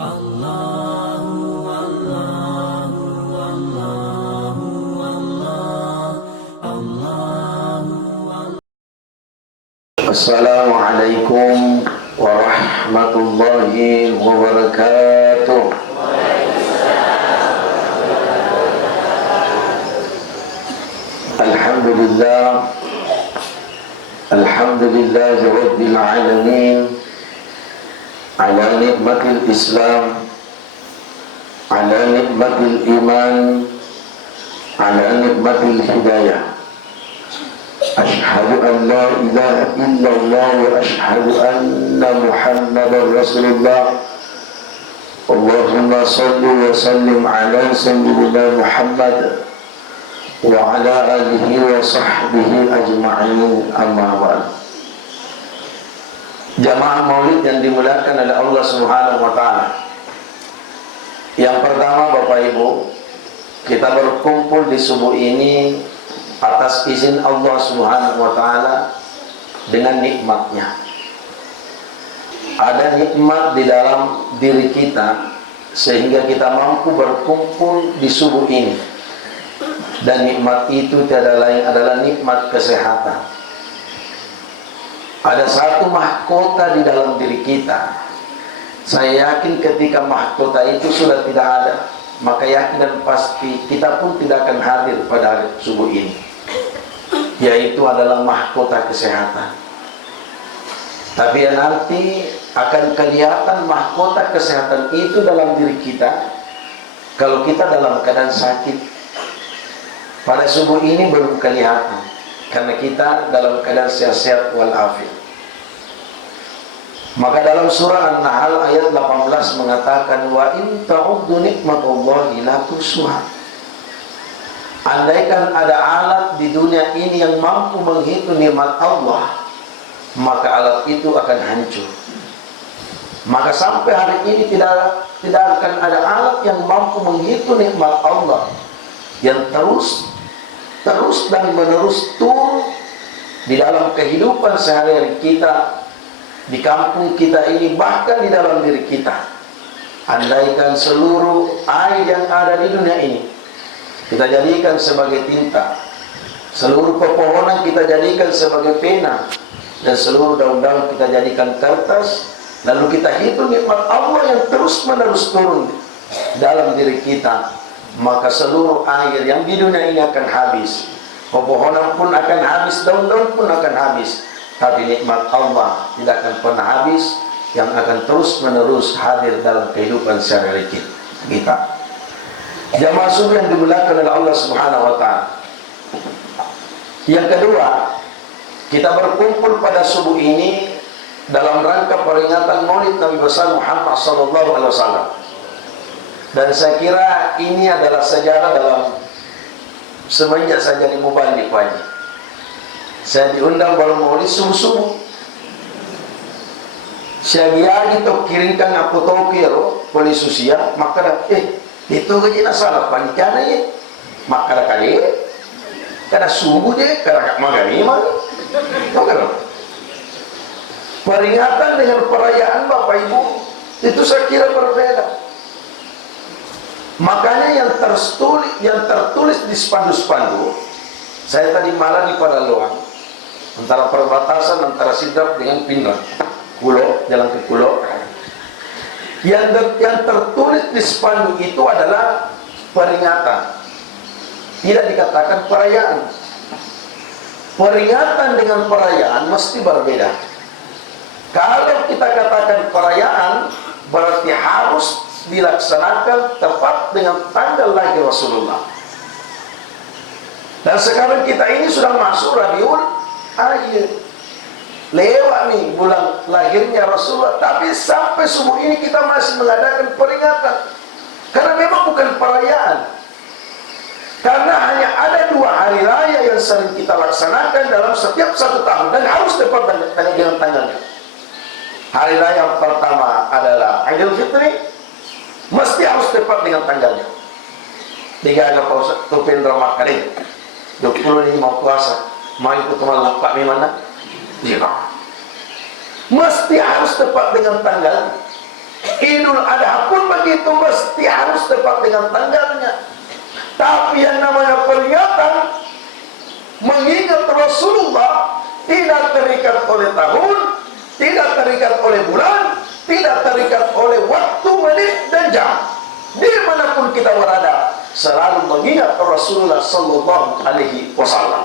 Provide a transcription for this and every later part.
Assalamualaikum warahmatullahi wabarakatuh. Alhamdulillah, alhamdulillahi rabbil alamin, ala nikmatil Islam, ala nikmatil iman, ala nikmatil hidayah. Ashhadu an la ilaha illallah wa ashhadu anna Muhammadar Rasulullah. Allahumma salli wa sallim ala sayyidina Muhammad wa ala alihi wa sahbihi ajma'in, amma ba'd. Jamaah maulid yang dimuliakan oleh Allah Subhanahu wa ta'ala, yang pertama Bapak Ibu, kita berkumpul di subuh ini atas izin Allah Subhanahu wa ta'ala dengan nikmatnya. Ada nikmat di dalam diri kita sehingga kita mampu berkumpul di subuh ini. Dan nikmat itu tiada lain adalah nikmat kesehatan. Ada satu mahkota di dalam diri kita. Saya yakin ketika mahkota itu sudah tidak ada, maka yakin dan pasti kita pun tidak akan hadir pada hari subuh ini, yaitu adalah mahkota kesehatan. Tapi yang nanti akan kelihatan mahkota kesehatan itu dalam diri kita kalau kita dalam keadaan sakit. Pada subuh ini belum kelihatan karena kita dalam keadaan sehat-sehat walafiat. Maka dalam surah An-Nahl ayat 18 mengatakan, wa in ta'uddu nikmatallahi la tuhsuha. Andaikan ada alat di dunia ini yang mampu menghitung nikmat Allah, maka alat itu akan hancur. Maka sampai hari ini tidak akan ada alat yang mampu menghitung nikmat Allah yang terus dan menerus turun di dalam kehidupan sehari-hari kita, di kampung kita ini, bahkan di dalam diri kita. Andaikan seluruh air yang ada di dunia ini kita jadikan sebagai tinta, seluruh pepohonan kita jadikan sebagai pena, dan seluruh daun-daun kita jadikan kertas, lalu kita hitung nikmat Allah yang terus-menerus turun dalam diri kita, maka seluruh air yang di dunia ini akan habis, pepohonan pun akan habis, daun-daun pun akan habis, tapi nikmat Allah tidak akan pernah habis, yang akan terus-menerus hadir dalam kehidupan sehari-hari kita. Jamaah subuh yang dimuliakan oleh Allah Subhanahu wa ta'ala. Yang kedua, kita berkumpul pada subuh ini dalam rangka peringatan Maulid Nabi besar Muhammad sallallahu alaihi wasallam. Dan saya kira ini adalah sejarah dalam semenjak saya jadi mubalik wajib. Saya diundang baru Maulid subuh-subuh. Saya biar gitu kirimkan aku tahu kiro polis usia, maka itu gaji salah panikana ya, maka kali karena subuh deh, karena magani mah, maka peringatan dengan perayaan Bapak Ibu itu saya kira berbeda. Makanya yang tertulis di spanduk-spanduk, saya tadi malam di Padaloan, antara perbatasan antara Sidrap dengan Pinang, Pulau, jalan ke Pulau. Yang tertulis di spanduk itu adalah peringatan, tidak dikatakan perayaan. Peringatan dengan perayaan mesti berbeda. Kalau kita katakan perayaan, berarti harus dilaksanakan tepat dengan tanggal lahir Rasulullah. Dan sekarang kita ini sudah masuk Rabiul Akhir, lewat nih bulan lahirnya Rasulullah, tapi sampai subuh ini kita masih mengadakan peringatan, karena memang bukan perayaan. Karena hanya ada 2 hari raya yang sering kita laksanakan dalam setiap 1 tahun, dan harus tepat dengan tanggalnya. Hari raya yang pertama adalah Idul Fitri, mesti harus tepat dengan tanggalnya. 3 ada Tupin Ramak kali 20 ini mau puasa, mau ikut malam Pak Mimana, mesti harus tepat dengan tanggal. Idul Adha pun begitu, mesti harus tepat dengan tanggalnya. Tapi yang namanya peringatan mengingat Rasulullah tidak terikat oleh tahun, tidak terikat oleh bulan, tidak terikat oleh waktu, menit, dan jam. Dimanapun kita berada, selalu mengingat Rasulullah Sallallahu Alaihi Wasallam.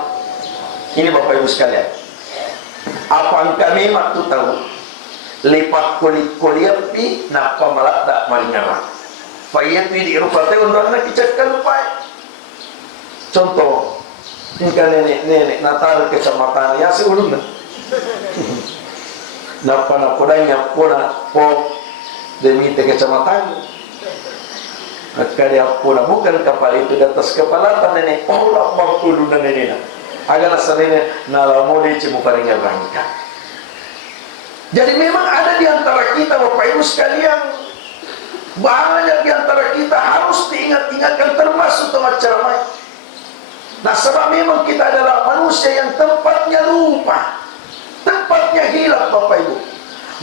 Ini Bapak Ibu sekalian, apa kami waktu tahu lipat kulit pi napa malak tak maringara payat di rupate untuk anak kicatkan lupa. Contoh, ini kan nenek natar kecamatan ya seulun napa kodanya pona po demi kecamatan kaya pona bukan kapal itu di atas kepala nenek Allah mampu dan nenek agak nasarene nalamu di cimu paringan rangka. Jadi memang ada di antara kita Bapak Ibu sekalian, banyak di antara kita harus diingat-ingatkan, termasuk tempat ceramah. Nah, sebab memang kita adalah manusia yang tempatnya lupa, tempatnya hilang Bapak Ibu.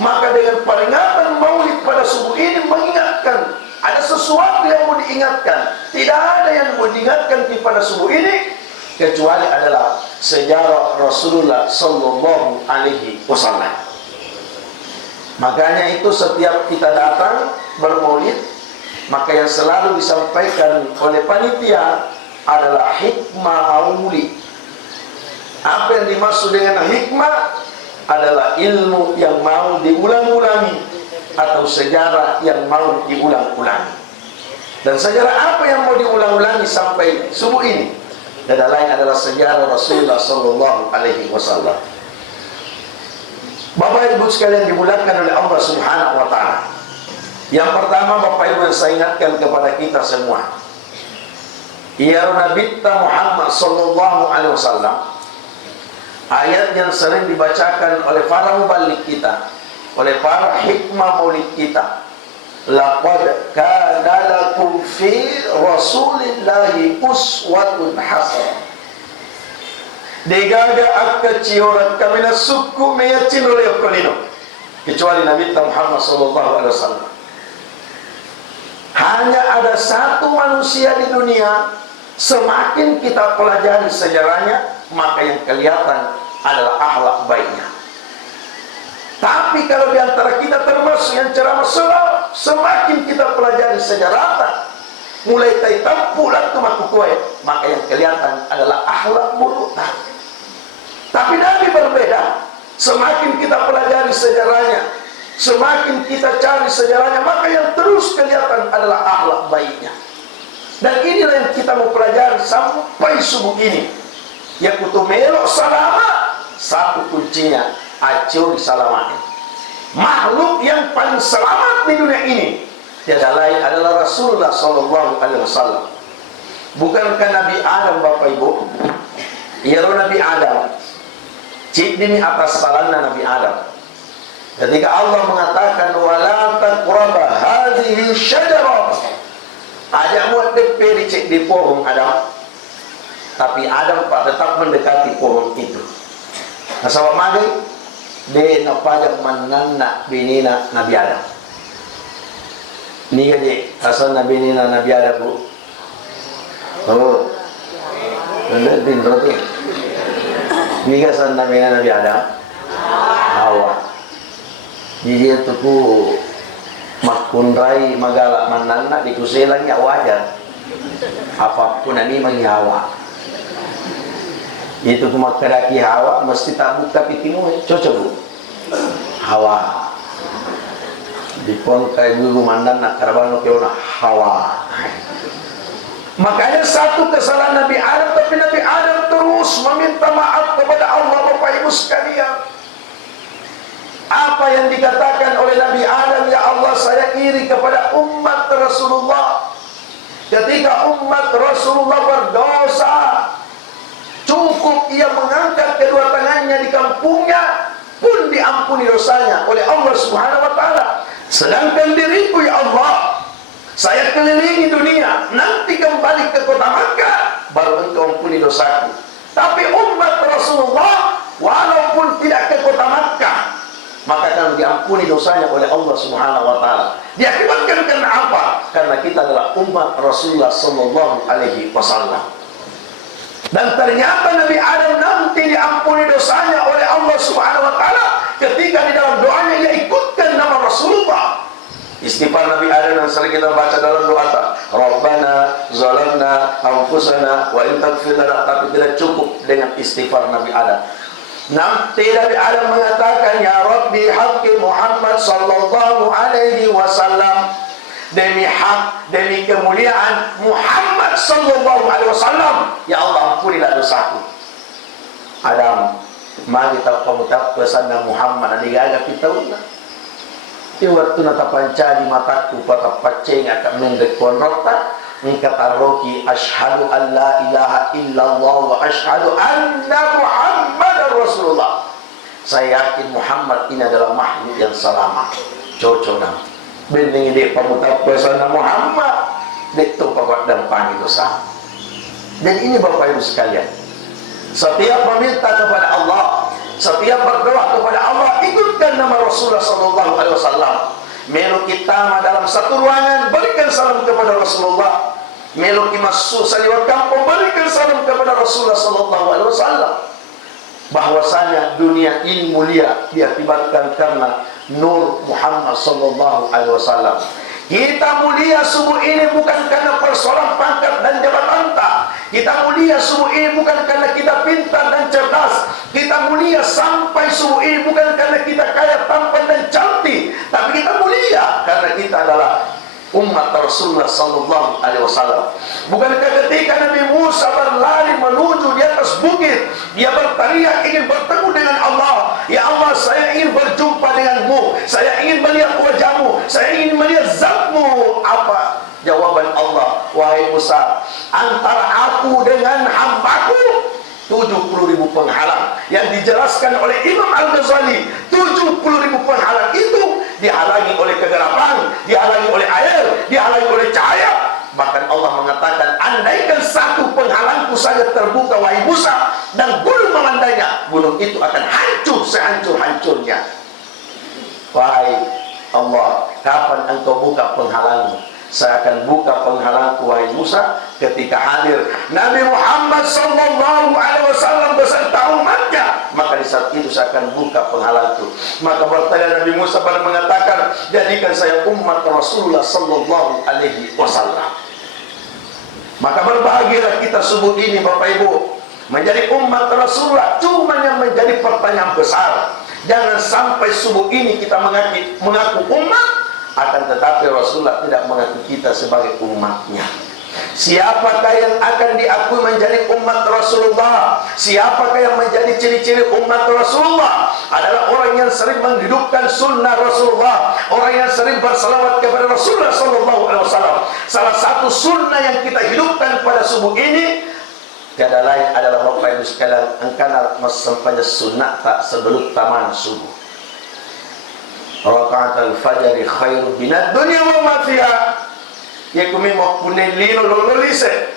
Maka dengan peringatan Maulid pada subuh ini mengingatkan, ada sesuatu yang mau diingatkan. Tidak ada yang mau diingatkan pada subuh ini kecuali adalah sejarah Rasulullah Sallallahu Alaihi Wasallam. Makanya itu setiap kita datang bermaulid, maka yang selalu disampaikan oleh panitia adalah hikmah maulid. Apa yang dimaksud dengan hikmah adalah ilmu yang mau diulang-ulangi atau sejarah yang mau diulang-ulangi. Dan sejarah apa yang mau diulang-ulangi sampai subuh ini? Dan lain adalah sejarah Rasulullah Sallallahu Alaihi Wasallam. Bapak Ibu sekalian dimuliakan oleh Allah Subhanahu wa Ta'ala. Yang pertama Bapak Ibu yang saya ingatkan kepada kita semua, ya Nabi Muhammad Sallallahu Alaihi Wasallam, ayat yang sering dibacakan oleh para mubalik kita, oleh para hikmah maulid kita. Laqad kana lakum fi Rasulillahi uswatun hasanah. Degaga akka ciorat kamina suku meyacin oleh kolino kecuali Nabi Muhammad Sallallahu Alaihi Wasallam. Hanya ada satu manusia di dunia, semakin kita pelajari sejarahnya, maka yang kelihatan adalah akhlak baiknya. Tapi kalau di antara kita termasuk yang ceramah semakin kita pelajari sejarah, mulai taitam pulang ke makukuai, maka yang kelihatan adalah akhlak buruk. Tapi Nabi berbeda. Semakin kita pelajari sejarahnya, semakin kita cari sejarahnya, maka yang terus kelihatan adalah akhlak baiknya. Dan inilah yang kita mau pelajari sampai subuh ini. Ya kutu melok salama, satu kuncinya acur disalamatkan. Makhluk yang paling selamat di dunia ini tiada lain adalah Rasulullah Sallallahu Alaihi Wasallam. Bukankah Nabi Adam Bapak Ibu? Ya Nabi Adam, cik dini atas salahnya Nabi Adam. Ketika Allah mengatakan wala taqraba hadhihi syajarah, ajak buat DP cek di pohon Adam. Tapi Adam tetap mendekati pohon itu. Nah, sahabat magi de napajak mananna binina Nabi Adam. Ini gaji asal Nabi binina Nabi Adam Bu. Oh, benar din roti. Ini asal Nabi Nabi Adam. Hawa. Jadi itu ku makunrai magala mananna di kuselangnya wajar. Apapun ini menghawa. Itu kumakaraki hawa mesti tabuk tapi timu cocok Bu. Hawa. Di pongkai guru mandan nak karaban keona hawa. Makanya satu kesalahan Nabi Adam, tapi Nabi Adam terus meminta maaf kepada Allah Bapak Ibu sekalian. Apa yang dikatakan oleh Nabi Adam, ya Allah saya iri kepada umat Rasulullah. Ketika umat Rasulullah berdosa, cukup ia mengangkat kedua tangannya di kampungnya pun diampuni dosanya oleh Allah Subhanahu wa Ta'ala. Sedangkan diriku, ya Allah, saya kelilingi dunia, nanti kembali ke kota Makkah baru engkau ampuni dosaku. Tapi umat Rasulullah walaupun tidak ke kota Makkah, maka akan diampuni dosanya oleh Allah Subhanahu wa taala. Diakibatkan karena apa? Karena kita adalah umat Rasulullah sallallahu alaihi wasallam. Dan ternyata Nabi Adam nanti diampuni dosanya oleh Allah Subhanahu wa taala ketika di dalam doanya ia ikutkan nama Rasulullah. Istighfar Nabi Adam yang sering kita baca dalam doa, Rabbana zalamna anfusana wa in taghfir lana, tapi tidak cukup dengan istighfar Nabi Adam. Nanti Nabi Adam mengatakan, ya Rabbi haqqi Muhammad sallallahu alaihi wasallam, demi hak, demi kemuliaan Muhammad sallallahu alaihi wasallam, ya Allah ampunilah dosaku. Adam, mari kita pemutak pesan Muhammad dan digaga kita ulah. Di waktu nata panca di mataku pada paceng akan menggek konrota engkata roki asyhadu an la ilaha illallah wa asyhadu anna Muhammadar Rasulullah. Saya yakin Muhammad ini adalah makhluk yang selamat. Cocok bening dek pemutak pesan Muhammad dek tu pokok dan panggil dosa. Dan ini Bapak Ibu sekalian, setiap meminta kepada Allah, setiap berdoa kepada Allah, ikutkan nama Rasulullah sallallahu alaihi wasallam. Melu kita dalam satu ruangan, berikan salam kepada Rasulullah. Melu kita masuk saliwat kampung, berikan salam kepada Rasulullah sallallahu alaihi wasallam. Bahwasanya dunia ini mulia diakibatkan karena nur Muhammad sallallahu alaihi wasallam. Kita mulia subuh ini bukan karena persoalan pangkat dan jabatan. Kita mulia subuh ini bukan karena kita pintar dan cerdas. Kita mulia sampai subuh ini bukan karena kita kaya, tampan dan cantik, tapi kita mulia karena kita adalah umat Rasulullah sallallahu alaihi wasallam. Bukankah ketika Nabi Musa berlari menuju di atas bukit, dia berteriak ingin bertemu dengan Allah, ya Allah, saya ingin berjumpa denganmu, saya ingin melihat wajahmu, saya ingin melihat zatmu. Apa jawaban Allah? Wahai Musa, antara aku dengan hambaku 70.000 penghalang. Yang dijelaskan oleh Imam Al-Ghazali, 70.000 penghalang itu dihalangi oleh kegelapan, dihalangi oleh air, dihalangi oleh cahaya. Bahkan Allah mengatakan, andaikan satu penghalangku saja terbuka wahai Musa dan gunung melandainya, gunung itu akan hancur sehancur-hancurnya. Wahai Allah, kapan engkau buka penghalangmu? Saya akan buka penghalangku wahai Musa ketika hadir Nabi Muhammad sallallahu alaihi wasallam beserta umatnya, maka di saat itu saya akan buka penghalangku. Maka bertanya Nabi Musa pada mengatakan, jadikan saya umat Rasulullah sallallahu alaihi wasallam. Maka berbahagialah kita subuh ini Bapak Ibu, menjadi umat Rasulullah. Cuma yang menjadi pertanyaan besar, jangan sampai subuh ini kita mengaku umat, akan tetapi Rasulullah tidak mengaku kita sebagai umatnya. Siapakah yang akan diakui menjadi umat Rasulullah? Siapakah yang menjadi ciri-ciri umat Rasulullah? Adalah orang yang sering menghidupkan sunnah Rasulullah, orang yang sering bersalawat kepada Rasulullah sallallahu alaihi wasallam. Salah satu sunnah yang kita hidupkan pada subuh ini tiada lain adalah Bapak Ibu sekalian, engkana masampanya sunnah tak sebelum taman subuh. Rakaat al-fajr khairu minad dunya wa ma fiha. Ya kami mau punya lino lololise.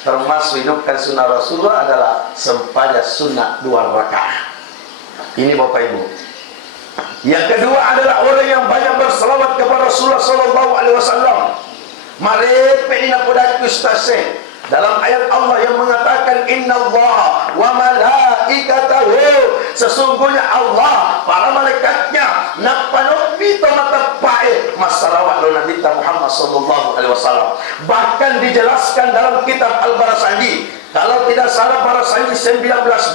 Termasuk hidupkan sunnah Rasulullah adalah sempaya sunnah 2 rakaat. Ini Bapak Ibu. Yang kedua adalah orang yang banyak berselawat kepada Rasulullah sallallahu alaihi wasallam. Mari penina podaku stase. Dalam ayat Allah yang mengatakan innallaha wa malaikatahu, sesungguhnya Allah, para malaikatnya napanokmi matapae masalawat lo Nabi Muhammad sallallahu alaihi wasallam. Bahkan dijelaskan dalam kitab Al-Barasanji, kalau tidak salah Barasanji 19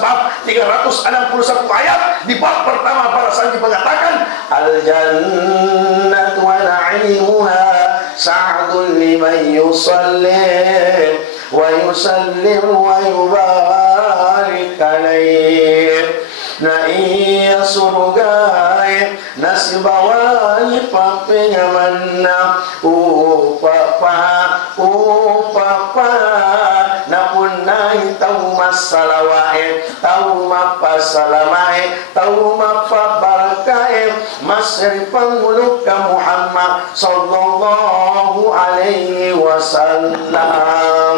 bab 361 ayat, di bab pertama Barasanji mengatakan al-jannatu wa na'imuha sa'dun liman yusalli wa yusallim wa yubarik alaih. Na iya surga nasi bawani papenya mana upapa napun nahi tau masalawae tau mapasalamae tau mapabarakae masri panguluka Muhammad sallallahu alaihi wasallam.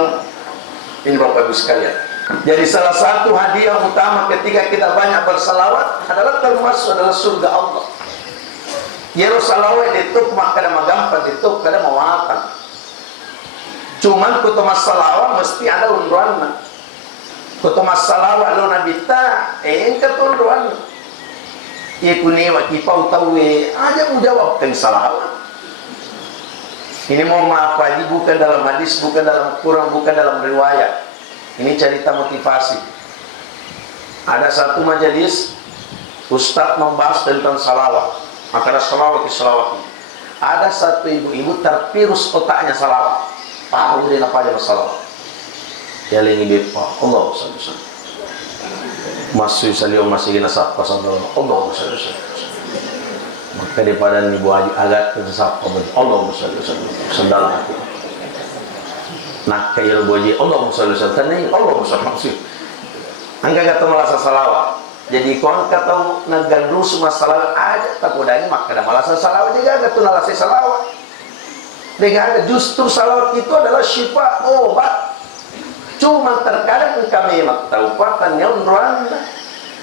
Ini Bapak Ibu sekalian, Jadi salah satu hadiah utama ketika kita banyak bersalawat adalah termasuk adalah surga Allah. Yero salawat itu maka ada magampang itu kada mawatan. Cuman kutu masalawat mesti ada unduan. Kutu masalawat lo nabita engka unduan. Ia kunewa kipau tahu aja menjawab tentang salawat. Ini mau maaf lagi bukan dalam hadis, bukan dalam Quran, bukan dalam riwayat. Ini cerita motivasi. Ada satu majelis Ustaz membahas tentang salawat. Maka ada salawat. Ada satu ibu-ibu terpirus otaknya salawat. Pak, udah apa aja masalah? Ya lagi bepa. Allah SWT. Masih salio masih kena sapa sampai Allah SWT. Maka daripada ibu haji agak ke sapa Allah SWT. Sendalang aku. Nak kayak boji Allah SWT. Karena Allah SWT. Angka kata malasa salawat. Jadi kau kata nagandru semua salawat aja. Tak udahnya maka ada malasa salawat juga. Kata nalasi salawat. Dengan ada justru salawat itu adalah syifa, obat. Cuma terkadang kami tahu patannya unruan.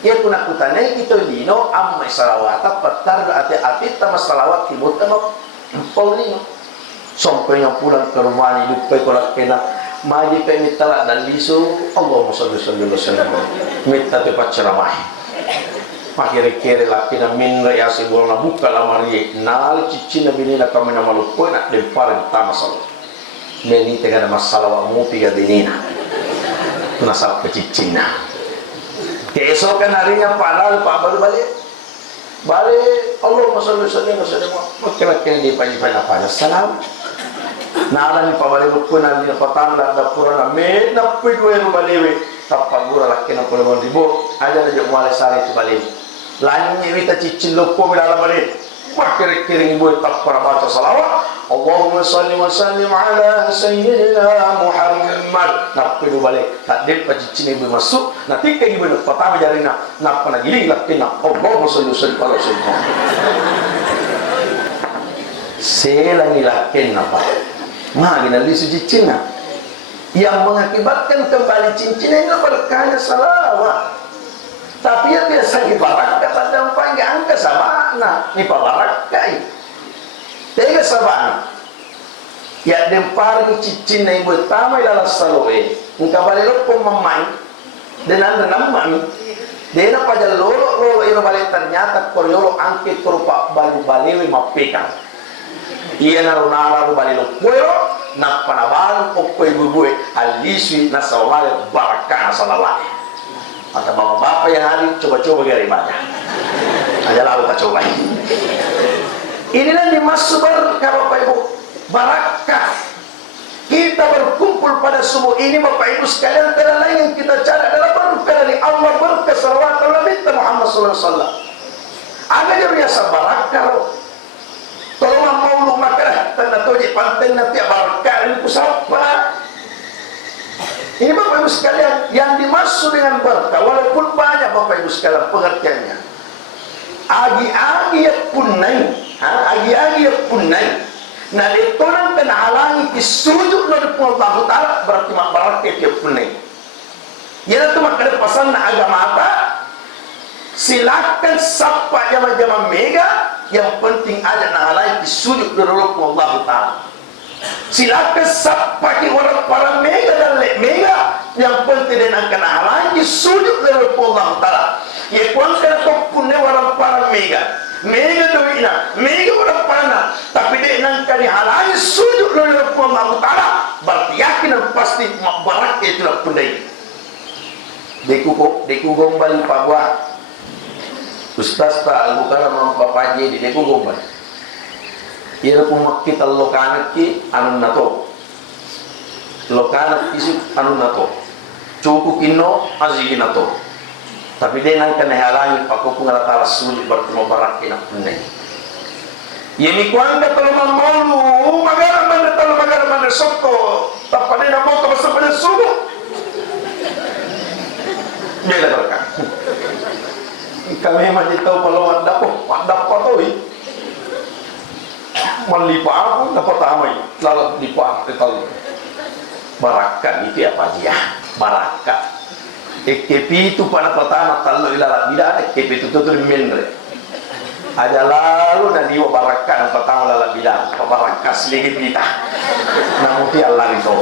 Ya kuna kutanya kita dino amma salawat petar ati tama salawat timut tama paulino. Sampai yang pulang ke rumah ini lupa kolak kena maji pemitala dan lisu Allahumma shalli alaihi wasallam. Minta tepat ceramah. Pakir-kiri laki na minra ya si bola buka lamari nal cici na binina kami na malupo na dempar kita masalah meni tega na masalah wa mupi ga binina nasab ke cicina keesokan harinya palal pak balik Allah masallu sallallahu alaihi wasallam kira di pagi-pagi apa salam nalan pa balik pun na di patanda da purana me na pidwe no balewe tapagura laki na pulon ribo ada na jo male sare itu balik lainnya kita cicil lupa dalam balik kira-kira ibu tak pernah baca salawat Allahumma salli wa sallim ala sayyidina Muhammad nak perlu balik tak dia cicil ibu masuk nanti ke ibu pertama jarina nak pernah giling lagi nak Allahumma salli wa sallim ala sayyidina selangi lagi apa mah gina lisu cicilnya yang mengakibatkan kembali cincinnya itu berkahnya salawat. Tapi ya biasa ibarat kata dampak nggak angka sama, nah ini pabarak kai, tega sama, ya dempar ni cicin na ibu tamay dalam saloe, engkau balik pemamain, dan namami, dena pada lolo ino balik ternyata koryolo angke terupa balu balewe mapekan, iya narunara balik koyo, nak panabalan pokoi bubue aliswi nasawale barakah salawat. Atau bapak-bapak yang hari coba-coba gari banyak aja lalu tak coba inilah dimaksud berkah bapak ibu barakah kita berkumpul pada subuh ini bapak ibu sekalian tidak lain yang kita cari adalah berkah dari Allah berkah salawat Allah minta Muhammad SAW ada yang biasa barakah kalau mau lu makan tanda toji panten nanti barakah ini kusapa. Ini Bapak Ibu sekalian yang dimaksud dengan berkah walaupun banyak Bapak Ibu sekalian pengertiannya. Agi-agi ya punai, agi-agi ya punai. Nah itu nang kena halangi disujud dari Allah Taala berarti mak barakah ya punai. Ya itu makanya pesan agama apa? Silakan sapa jama-jama mega yang penting ada nang halangi disujud dari Allah Taala. Silakan sapaki orang para mega dan lek mega yang penting dan akan halangi sujud dari Allah Taala. Ya kuang kena topune orang para mega doina mega orang pana tapi dia nangka dihalangi sujud dari Allah Taala berarti yakin dan pasti barak itulah pendai. Deku gombal pabwa Ustaz tak al-Bukhara bapak di deku gombal. Ia pun kita lokanak ki anu nato, lokanak isi anu nato, cukup kino azi nato. Tapi dia nang kena halangi pakai pengalatala sulit bertemu barak kena punai. Ia mikuan kata lemah malu, magara mana soko, tak pada nak mau terus pada subuh. Dia dah berkat. Kami masih tahu kalau ada apa melipa aku dapat amai lalu lipa kita barakat itu apa dia barakat Ekepi itu pada pertama talo ilala bidan ekepi itu tutur menre. Ada lalu dan dia barakan pertama lala bidan, barakan sedikit kita. Namun dia Allah itu.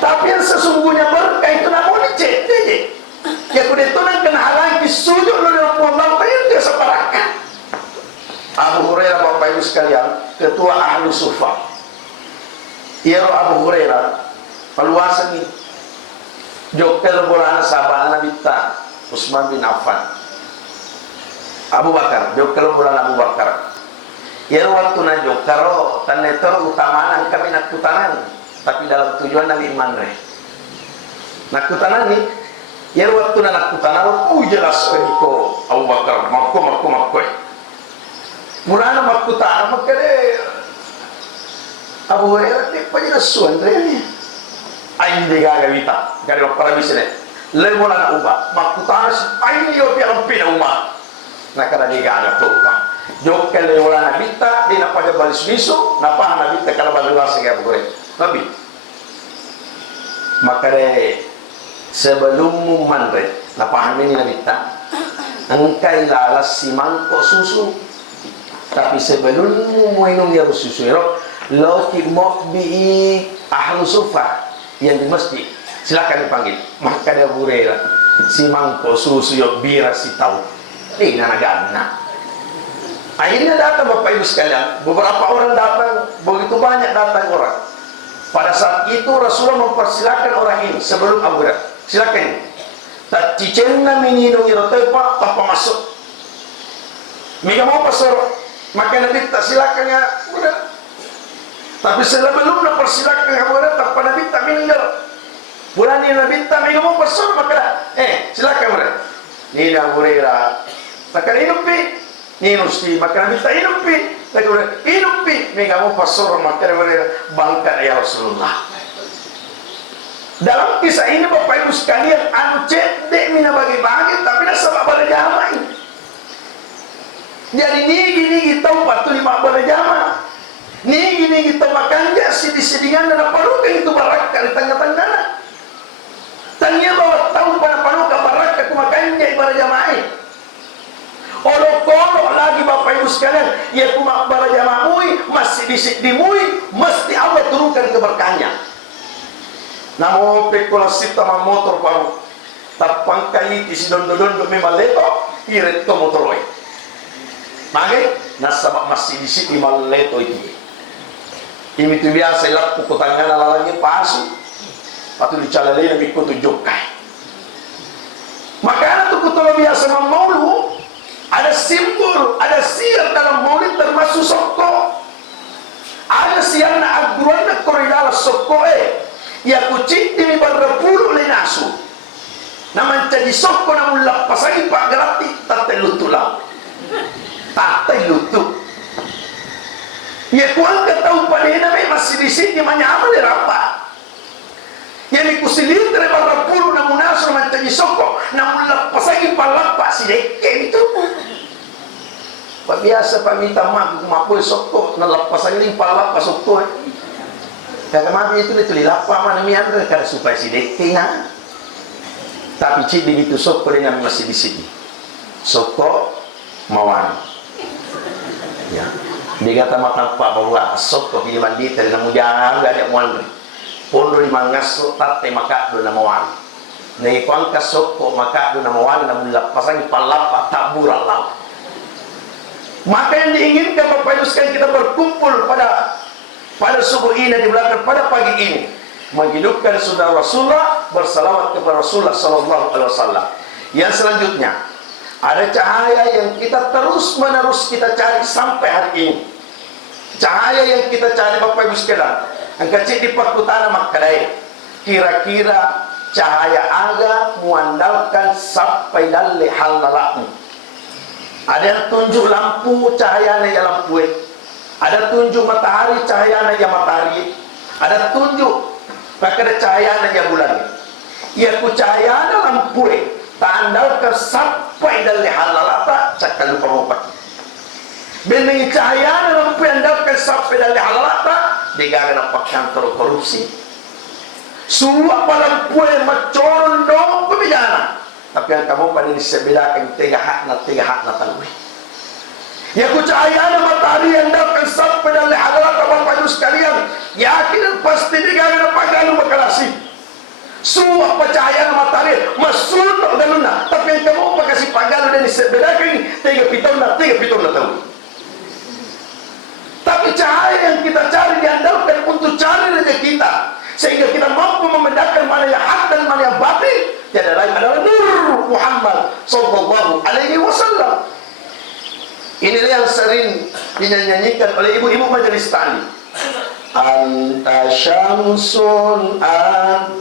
Tapi yang sesungguhnya berkah itu namun dicek. Ya kuda itu nak kena halangi sujud lalu Allah itu dia separakan. Abu Hurairah Bapak Ibu sekalian, ketua Ahlu Sufa. Ia Abu Hurairah, peluasan ini. Jokel bola sahabat Nabi ta Utsman bin Affan, Abu Bakar, jokel bola Abu Bakar. Ya waktu na jokaro tanetor utamaan kami nak kutanan, tapi dalam tujuan Nabi iman re. Nak kutanan ni, ya waktu na nak kutanan, jelas ko Abu Bakar, makko. Mulana makutana makade Abu Hurairah ni panjelas suan re ni. Aing digaga wita gari para bisne le mola na uba makutas aing yo piang pina uma nakara digaga toka jokke le mola na wita di na pada balis bisu na pa na wita kala balua sega bore nabi makare sebelum manre na pahami ni na wita angkai lalas si mangkok susu tapi sebelum minum ya susu lo ki mokbi ahlu sufa yang di masjid silakan dipanggil maka ada Hurairah si mangkok susu yuk bira si tahu ini anak-anak akhirnya datang Bapak Ibu sekalian beberapa orang datang begitu banyak datang orang pada saat itu Rasulullah mempersilakan orang ini sebelum Abu Hurairah silakan tak cicenna minino ngirote pak tanpa masuk mika mau pasor maka Nabi tak silakan ya udah. Tapi sebelum persilakan Abu Hurairah tanpa Nabi tak meninggal. Bulan ini Nabi tak meninggal pasal maka silakan mereka. Ni Abu Hurairah. Maka hidupi, ni nusti maka Nabi tak hidupi. Lagi hidupi, meninggal pasal maka Abu Hurairah bangkat ya Rasulullah. Dalam kisah ini Bapak Ibu sekalian anu cedek mina bagi-bagi tapi dah sebab berjamaah. Jadi nigi tahu patu lima berjamaah. Ni kita makan si disidingan dan paruka itu baraka di tengah-tengah. Tanya bawa tahu pada paruka baraka ku makannya ibarat jamaah. Olok-olok lagi Bapak Ibu sekalian, ya ku mak jamaah mui masih dimui mesti Allah turunkan keberkahnya. Namo pekolasi tama motor baru. Tapang kali di sidon-don memang leto, iret to motoroi. Mage nasabak masih di maleto itu. Ini tu biasa ilap pukul tangan alalanya pasu atau dicalalai dan ikut tunjukkan maka itu kutu biasa maulu ada simbol, ada siar dalam maulid termasuk sokko ada siar na agruan na koridala sokko ya kucing dimi berpuluh lenasu naman jadi sokko namun lapas lagi pak gerati tatai lutulah tatai lutu ya kuang tahu pada nama masih di sini menyamal apa? Yang dikusilir dari barang puluh namun asal mencari soko, namun lepas lagi palapa si deke itu. Pak biasa pak minta maaf maaf soko, lepas lagi palapa soko. Karena maaf itu lapa mana mian karena supaya si deke na. Tapi cik begitu soko dengan masih di sini. Soko mawan. Ya. Dia kata makan pak bahwa sok kau pilih mandi dari namu jangan gak ada muan pondo di mangas tate maka do nama wan nei pangka sok kau maka do nama wan namu lapasan palapa tabura lau maka yang diinginkan Bapak Ibu sekalian kita berkumpul pada subuh ini di belakang pada pagi ini menghidupkan saudara Rasulullah bersalawat kepada Rasulullah sallallahu alaihi wasallam. Yang selanjutnya ada cahaya yang kita terus menerus kita cari sampai hari ini. Cahaya yang kita cari Bapak Ibu sekalian, yang kecil di perkutaan makadai. Kira-kira cahaya aga mengandalkan sampai dalam hal lalakmu. Ada yang tunjuk lampu cahayanya ya lampu. Ada tunjuk matahari cahayanya ya matahari. Ada tunjuk pada cahayanya ya bulan. Ya ku cahayanya lampu. Tandalkan sampai dalam hal lalata cakal lupa mupat. Bening cahaya lampu yang dapat sampai dalam halata digana nampak kantor korupsi Suwa palang kue macoron dong pemijana. Tapi yang kamu pada disebedakan tiga hak na tanwi. Ya ku cahaya matahari yang datang sampai dari hadarat Bapak Ibu sekalian, yakin pasti digana pagalu makalasi. Suwa cahaya matahari masul tak daluna, tapi yang kamu pakasi pagalu dan disebedakan tiga piton na tanwi. Tapi cahaya yang kita cari diandalkan untuk cari rezeki kita, sehingga kita mampu membedakan mana yang hak dan mana yang batil. Tiada lain adalah Nur Muhammad sallallahu alaihi wasallam. Inilah yang sering dinyanyikan oleh ibu-ibu majelis tani. Anta syamsun an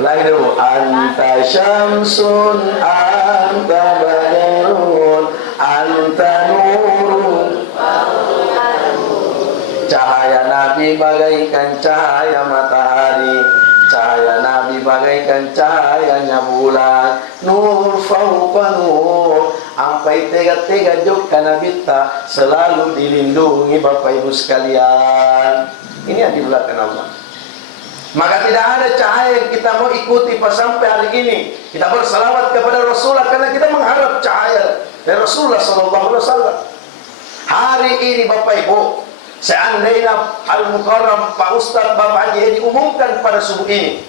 lagi dulu. Anta syamsun anta badrun anta nurun. Cahaya Nabi bagaikan cahaya matahari, cahaya Nabi bagaikan cahayanya bulan. Nur fauqa nur, sampai tega-tega juga Nabi tak selalu dilindungi Bapak Ibu sekalian. Ini yang di belakang Allah. Maka tidak ada cahaya yang kita mau ikuti pas sampai hari ini. Kita bersalawat kepada Rasulullah karena kita mengharap cahaya dari Rasulullah sallallahu alaihi wasallam. Hari ini Bapak Ibu, seandainya Al-Mukarram Pak Ustaz Bapak Haji diumumkan pada subuh ini,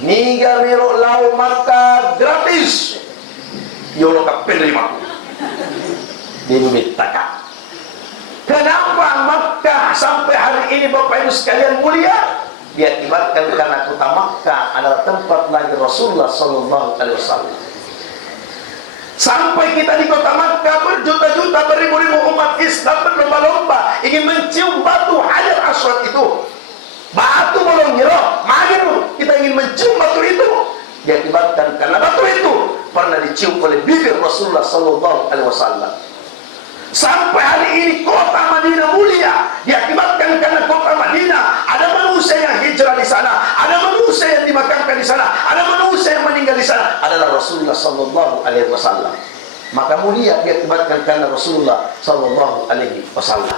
niga mero lau maka gratis. Yo ka penerima. Dimintakan. Kenapa Makkah sampai hari ini Bapak Ibu sekalian mulia? Diakibatkan karena kota Makkah adalah tempat lahir Rasulullah sallallahu alaihi wasallam. Sampai kita di kota Makkah berjuta-juta, beribu-ribu umat Islam berlomba-lomba ingin mencium batu Hajar Aswad itu. Batu bolong nyerok, magiru kita ingin mencium batu itu. Diakibatkan karena batu itu pernah dicium oleh bibir Rasulullah sallallahu alaihi wasallam. Sampai hari ini kota Madinah mulia diakibatkan karena kota Madinah ada manusia yang hijrah di sana, ada manusia yang dimakamkan di sana, ada manusia yang meninggal di sana, adalah Rasulullah sallallahu alaihi wasallam. Maka mulia diakibatkan karena Rasulullah sallallahu alaihi wasallam.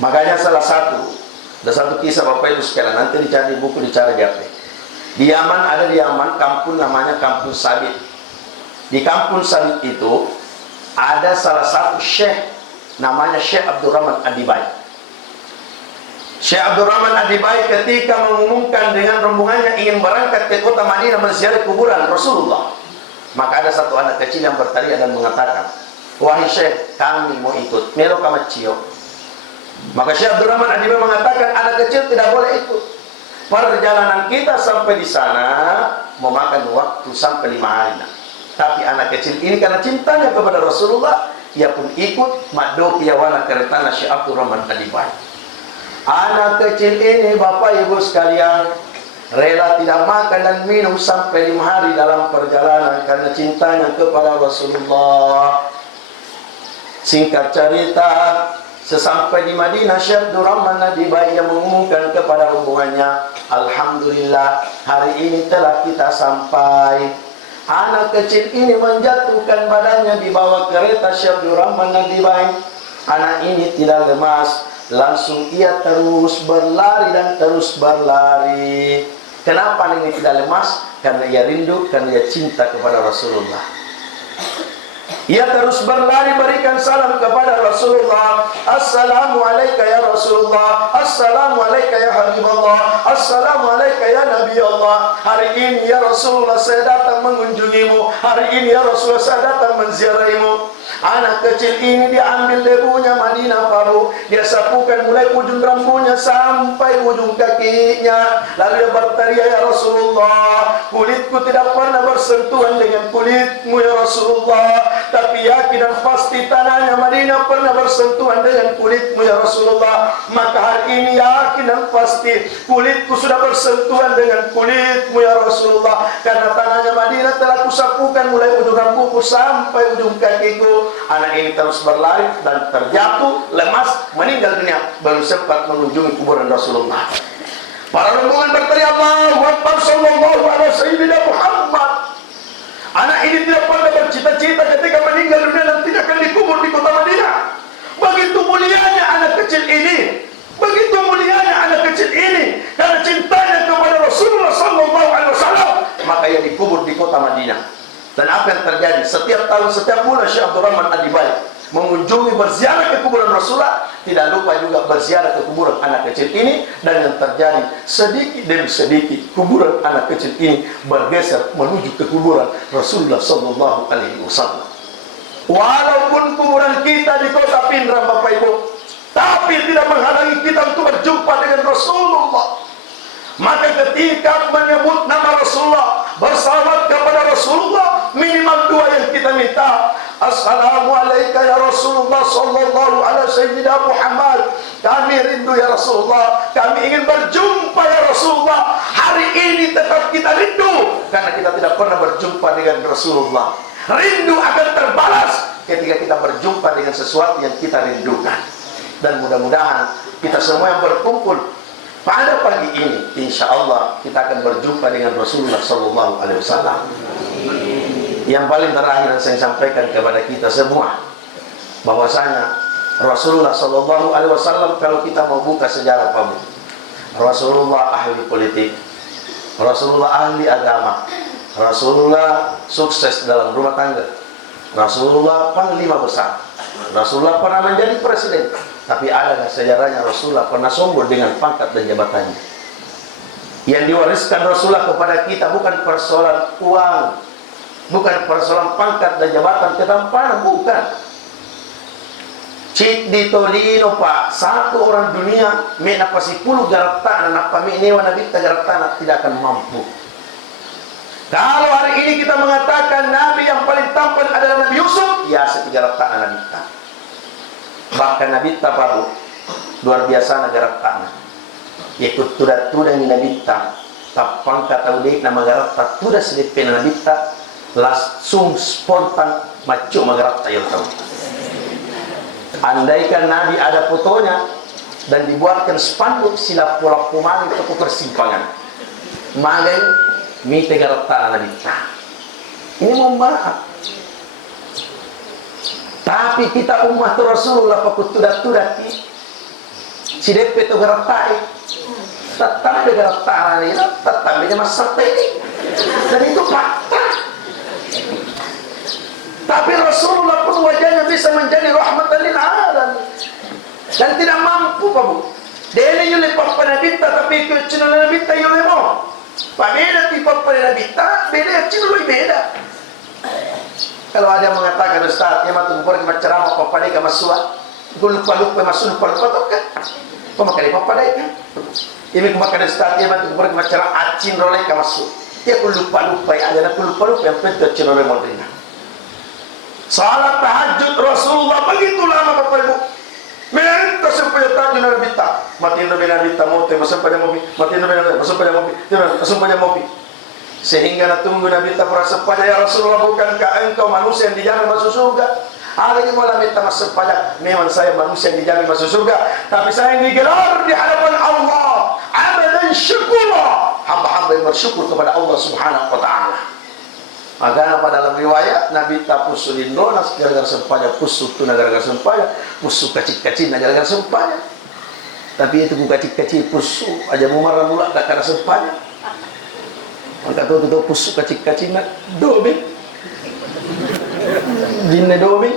Makanya ada satu kisah Bapak Ibu sekalian, nanti dicari buku, dicari gape. Di Yaman, ada di Yaman kampung namanya Kampung Sabit. Di Kampung Sabit itu ada salah satu syekh namanya Syekh Abdurrahman Adibai. Syekh Abdurrahman Adibai ketika mengumumkan dengan rombongannya ingin berangkat ke kota Madinah menziarahi kuburan Rasulullah, maka ada satu anak kecil yang bertanya dan mengatakan, "Wahai Syekh, kami mau ikut, melo kamacio." Maka Syekh Abdurrahman Adibai mengatakan, anak kecil tidak boleh ikut. Perjalanan kita sampai di sana memakan waktu sampai 5 hari. Tapi anak kecil ini karena cintanya kepada Rasulullah, ia pun ikut maddo piawana keretana Syekh Abdurrahman Adibai. Anak kecil ini Bapak Ibu sekalian rela tidak makan dan minum sampai 5 hari dalam perjalanan karena cintanya kepada Rasulullah. Singkat cerita, sesampai di Madinah, Syekh Abdurrahman Adibai yang mengumumkan kepada rombongannya, "Alhamdulillah, hari ini telah kita sampai." Anak kecil ini menjatuhkan badannya di bawah kereta Syekh Abdurrahman Adibai. Anak ini tidak lemas, langsung ia terus berlari dan terus berlari. Kenapa anak ini tidak lemas? Karena ia rindu, karena ia cinta kepada Rasulullah. Ia terus berlari berikan salam kepada Rasulullah. Assalamu alayka ya Rasulullah, assalamu alayka ya Habibullah, assalamu alayka ya Nabi Allah. Hari ini ya Rasulullah saya datang mengunjungimu, hari ini ya Rasulullah saya datang menziarahimu. Anak kecil ini diambil debunya Madinah Paru, dia sapukan mulai ujung rambutnya sampai ujung kakinya. Lalu dia bertanya, "Ya Rasulullah, kulitku tidak pernah bersentuhan dengan kulitmu ya Rasulullah, tapi yakin dan pasti tanahnya Madinah pernah bersentuhan dengan kulitmu ya Rasulullah. Maka hari ini yakin dan pasti kulitku sudah bersentuhan dengan kulitmu ya Rasulullah, karena tanahnya Madinah telah kusapukan mulai ujung rambutku sampai ujung kakiku." Anak ini terus berlari dan terjatuh, lemas, meninggal dunia, belum sempat mengunjungi kuburan Rasulullah. Para rombongan berteriak, "Allahu Akbar, sallallahu alaihi wasallam Muhammad." maka ia dikubur di kota Madinah. Dan apa yang terjadi? Setiap tahun, setiap bulan Syekh Abdul Rahman Ad-Dibai mengunjungi berziarah ke kuburan Rasulullah, tidak lupa juga berziarah ke kuburan anak kecil ini. Dan yang terjadi, sedikit demi sedikit kuburan anak kecil ini bergeser menuju ke kuburan Rasulullah sallallahu alaihi wasallam. Walaupun kuburan kita di kota Pindrang Bapak Ibu, tapi tidak menghalangi kita untuk berjumpa dengan Rasulullah. Maka ketika menyebut nama Rasulullah, bersalawat kepada Rasulullah, minimal dua yang kita minta. Assalamualaikum ya Rasulullah sallallahu alaihi sayyidina Muhammad. Kami rindu ya Rasulullah, kami ingin berjumpa ya Rasulullah. Hari ini tetap kita rindu karena kita tidak pernah berjumpa dengan Rasulullah. Rindu akan terbalas ketika kita berjumpa dengan sesuatu yang kita rindukan. Dan mudah-mudahan kita semua yang berkumpul pada pagi ini, insya Allah kita akan berjumpa dengan Rasulullah sallallahu alaihi wasallam. Yang paling terakhir yang saya sampaikan kepada kita semua, bahwasanya Rasulullah sallallahu alaihi wasallam, kalau kita mau buka sejarah Pak Bu, Rasulullah ahli politik, Rasulullah ahli agama, Rasulullah sukses dalam rumah tangga, Rasulullah panglima besar, Rasulullah pernah menjadi presiden. Tapi ada sejarahnya Rasulullah pernah sombong dengan pangkat dan jabatannya. Yang diwariskan Rasulullah kepada kita bukan persoalan uang, bukan persoalan pangkat dan jabatan ketampanan, bukan. Cik di Tolino Pak, satu orang dunia mena pasi puluh garap tanah, napa menewa nabi garap tanah tidak akan mampu. Kalau hari ini kita mengatakan Nabi yang paling tampan adalah Nabi Yusuf, ya setigarap tanah Nabi kita. Bahkan Nabi kita Pak Bu, luar biasa negara tanah. Ikut tuda-tuda ni Nabi kita, tapang kata udah nama garap tak tuda sedip Nabi kita, langsung spontan macu magarap tak yang tahu. Andaikan Nabi ada fotonya dan dibuatkan spanduk sila pola pemali ke persimpangan, magai mi tegarap tanah Nabi kita. Ini membahas. Tapi kita umat Rasulullah pakut tudat-tudat si DP itu garap ta'i tetap dia garap ta'i tetap dia masak ini dan itu fakta. Tapi Rasulullah pun wajahnya bisa menjadi rahmatan lil alamin dan tidak mampu Pak Bu. Dia ini yule papa Nabi tapi ikut channel Nabi yule mo Pak beda ti papa Nabi beda channel beda. Kalau ada yang mengatakan Ustaz, yang matu kupur ke ceramah papa dia ke masuat, gue lupa masuk lupa kan? Pemakaian papa dia kan? Ini kemakan Ustaz, yang matu kupur ke ceramah acin roleh ke masuk. Ya aku lupa ya, ada aku lupa yang penting acin roleh modern. Salat tahajud Rasulullah begitu lama Bapak Ibu. Minta supaya tahajud Nabi kita, matiin Nabi kita mau masuk pada mobil, matiin Nabi masuk pada mobil, masuk pada mobil. Sehingga nak tunggu Nabi tak merasa pada ya Rasulullah, bukankah engkau manusia yang dijamin masuk surga? Hari ini malah minta masuk pada, memang saya manusia yang dijamin masuk surga, tapi saya yang digelar di hadapan Allah abadan syukurlah, hamba-hamba yang bersyukur kepada Allah subhanahu wa ta'ala. Maka pada dalam riwayat Nabi tak pusulin donas gara-gara sempanya, pusuk tu gara-gara sempanya, pusuk kacik-kacik gara-gara sempanya. Tapi itu bukan kacik-kacik, pusuk aja mau marah mula gara-gara sempanya. Maka tu pusuk kacik-kacik nak dobe jinne dobe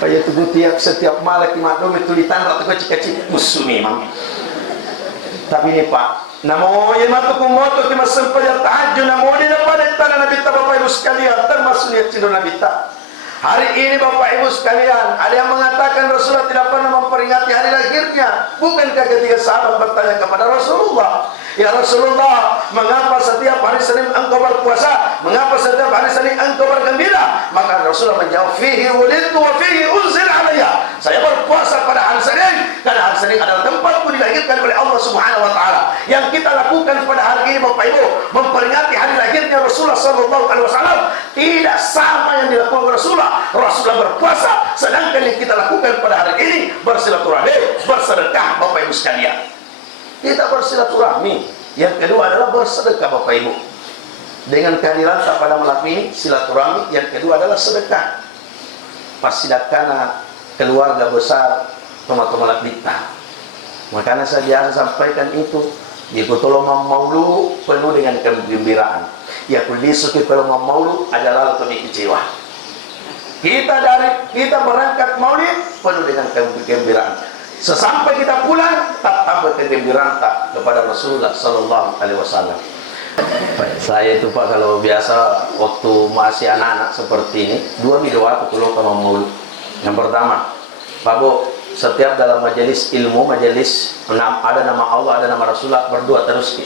payah tu setiap malam kimat dobe tulitan ratu kacik-kacik pusuk memang. Tapi ini Pak, namo yang matu kumoto ki masempaya tahajud, namo dia pada tanah Nabi ta Bapak Ibu sekalian, termasuk niat cinta Nabi ta. Hari ini Bapak Ibu sekalian, ada yang mengatakan Rasulullah tidak pernah memperingati hari lahirnya. Bukankah ketika sahabat bertanya kepada Rasulullah, ya Rasulullah, mengapa setiap hari Senin engkau berpuasa? Mengapa setiap hari Senin engkau bergembira? Maka Rasulullah menjawab, fihi wulidtu wa fihi unzil alayya. Saya berpuasa pada hari Senin karena hari Senin adalah tempatku dilahirkan oleh Allah Subhanahu wa taala. Yang kita lakukan pada hari ini Bapak Ibu, memperingati hari lahirnya Rasulullah sallallahu alaihi wasallam, tidak sama yang dilakukan Rasulullah. Rasulullah berpuasa, sedangkan yang kita lakukan pada hari ini bersilaturahmi, bersedekah Bapak Ibu sekalian. Kita bersilaturahmi. Yang kedua adalah bersedekah Bapak Ibu. Dengan kehadiran pada malam ini silaturahmi, yang kedua adalah sedekah. Pasidakana keluarga besar teman-teman kita. Makanya saya biasa sampaikan itu, Di kutolo maulu penuh dengan kegembiraan. Ya kulisu kalau maulu adalah lebih kecewa. Kita berangkat maulid penuh dengan kegembiraan. Sesampai kita pulang tak tambah kegembiraan tak kepada Rasulullah Sallallahu Alaihi Wasallam. Saya itu Pak kalau biasa waktu masih anak-anak seperti ini dua doa kalau kamu maulid. Yang pertama, Pak Bu, setiap dalam majelis ilmu, majelis ada nama Allah, ada nama Rasulullah, berdoa terus.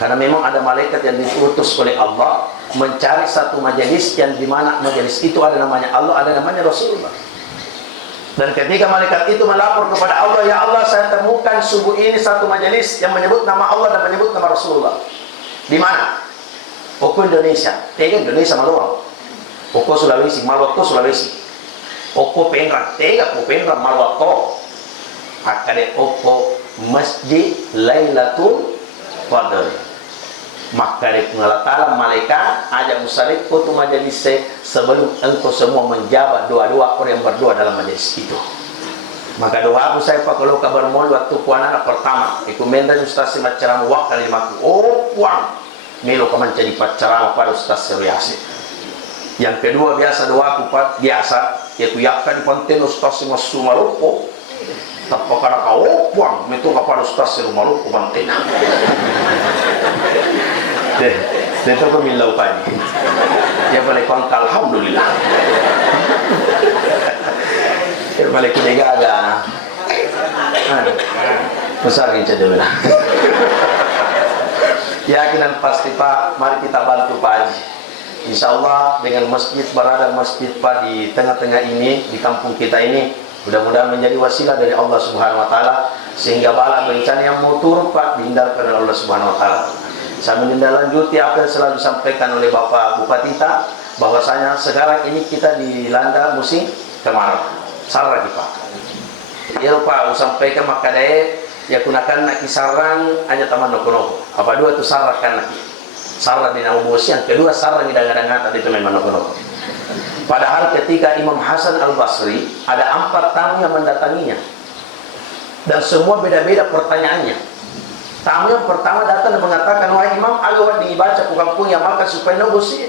Karena memang ada malaikat yang diutus oleh Allah mencari satu majelis yang dimana majelis itu ada namanya Allah, ada namanya Rasulullah. Dan ketika malaikat itu melapor kepada Allah, ya Allah saya temukan subuh ini satu majelis yang menyebut nama Allah dan menyebut nama Rasulullah. Di mana? Oko Indonesia, tega Indonesia maluang. Oko Sulawesi, Malwato Sulawesi. Oko Pengrang, tega Oko Pengrang Malwato. Akade Oko Masjid Lailatul Qadar. Maka dari pengelatalan malaikat ajak musalik untuk majelis sebelum engkau semua menjabat doa-doa orang yang berdoa dalam majelis itu. Maka doa aku saya pak kalau kabar mau waktu puana pertama ikut mendan ustaz macam waktu limaku puang melo kaman jadi pacaran pada ustaz seriasi. Yang kedua biasa doa aku pak biasa yaitu yakkan konten ustaz masuk malupo tanpa karena kau puang itu kepada ustaz malupo konten. Itu pemilau pagi. Ya boleh kong alhamdulillah. Ya boleh kini ada. Besar ini jadi mana? Yakinan pasti Pak, mari kita bantu Pak Haji. Insya Allah dengan masjid berada masjid Pak di tengah-tengah ini di kampung kita ini mudah-mudahan menjadi wasilah dari Allah Subhanahu Wa Taala sehingga bala bencana yang mau turun Pak dihindarkan oleh Allah Subhanahu Wa Taala. Saya menindaklanjuti apa yang selalu disampaikan oleh Bapak Bupati kita, bahwasanya sekarang ini kita dilanda musim kemarau. Salah lagi Pak. Ya Pak, sampaikan maka daya ya gunakan nak kisarang hanya taman noko-noko. Apa dua itu sarah kan nak? Sarah di nama musim, kedua sarah di dangan-dangan tadi itu memang noko-noko. Padahal ketika Imam Hasan Al Basri ada 4 tamu yang mendatanginya dan semua beda-beda pertanyaannya. Tamu yang pertama datang dan mengatakan, wahai Imam, agak dibaca ke kampung yang makan supaya negosi.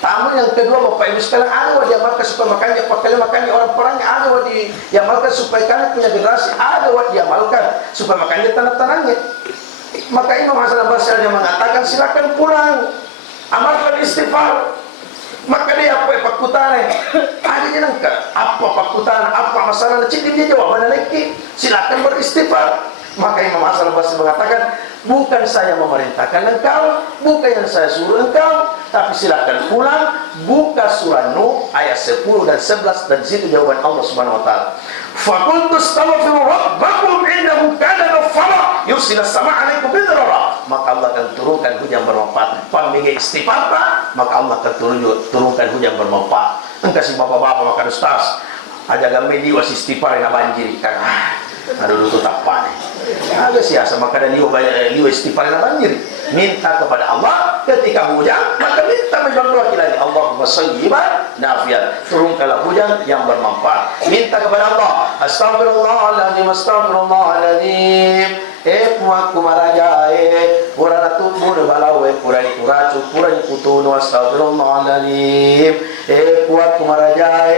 Tamu yang kedua, Bapak Ibu sekalian, agak dia makan supaya makannya orang perangnya, agak dia makan supaya kalian punya generasi, agak dia makan supaya makannya tanah-tanahnya. Maka Imam Hasan al-Basri yang mengatakan, silakan pulang, amalkan istighfar. Maka dia apa pakutane? Adanya nangka, apa pakutane, apa masalah? Cik dia jawabannya lagi, silakan beristighfar. Maka Imam Hasan al-Basri mengatakan, bukan saya memerintahkan engkau, bukan yang saya suruh engkau, tapi silakan pulang, buka surah Nuh ayat 10 dan 11 dan di situ jawaban Allah Subhanahu wa taala. Faqultu astaghfiru rabbakum innahu kana ghaffara yursilas samaa'a 'alaikum bidrara. Maka Allah akan turunkan hujan bermanfaat. Pamige istighfar, maka Allah akan turunkan hujan bermanfaat. Engkau si bapak-bapak makan ustaz, aja gambe di was istighfar na banjir kan. Aduh itu tapan. Agak siasa maka ada liwa istighfar na banjir. Minta kepada Allah ketika hujan, maka minta mendoa lagi Allahumma sayyiban nafian. Turunkanlah hujan yang bermanfaat. Minta kepada Allah, astagfirullahaladzim, astagfirullahaladzim. Puak kumaraja pura tubur balawe pura ikuracu pura ikutuno astagfirullahaladzim. Puak kumaraja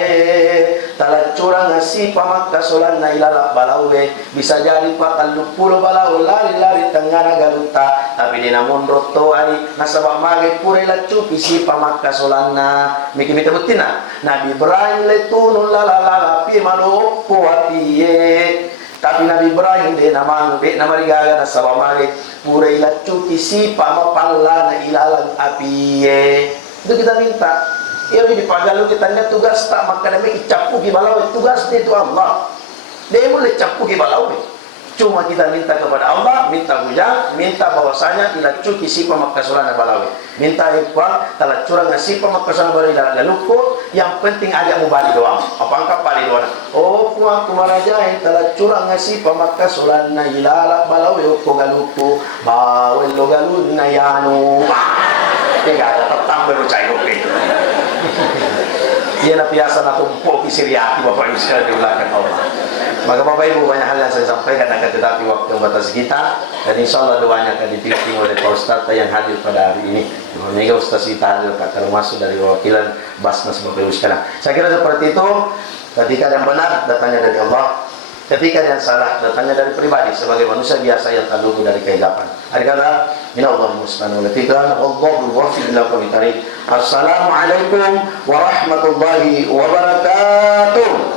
tala curang ngasih pamakka solan na ilala balawe bisa jadi patal lupulo balawe lari-lari tengah garuta tapi di namun roto ani nasabak mage pura ilacu pisi pamakka solan na miki-miki butina Nabi Ibrahim letunun lala pi malu kuatiye. Tapi Nabi Ibrahim de nama rigaga na sabamari pura ilacu kisi pamapalla na ilalang apiye. Itu kita minta. Ya di pagalu kita lihat tugas tak maka demi capu ki balau tugas itu Allah. Dia boleh capu ki balau. Cuma kita minta kepada Allah, minta hujan, minta bahwasanya ilacu kisi pamakasulana balau. Minta ikhwan tala curang ngasih pamakasulana balau lalu yang penting aja mau balik doang. Apa angka balik doang? Oh, puang kumaraja tala curang ngasih pamakasulana ilala balau yo ko galuko, bawel lo galun na yano. Tega tetap berucai oke. Dia na biasa na tumpo ki siriati Bapak Ibu sekalian diulangkan Allah. Maka Bapak Ibu, banyak hal yang saya sampaikan akan tetapi waktu yang batas kita, dan insya Allah doanya akan dipimpin oleh Pak Ustadz yang hadir pada hari ini. Mega Ustadz kita hadir termasuk dari wakilan Basnas Bapak Ibu sekalian. Saya kira seperti itu. Ketika yang benar datangnya dari Allah, ketika yang salah datangnya dari pribadi sebagai manusia biasa yang tak luput dari kehidupan. Adikala, innallaha musta'an wa tiqan, wallahu muwaffiq ila aqwamit thariq. Assalamualaikum warahmatullahi wabarakatuh.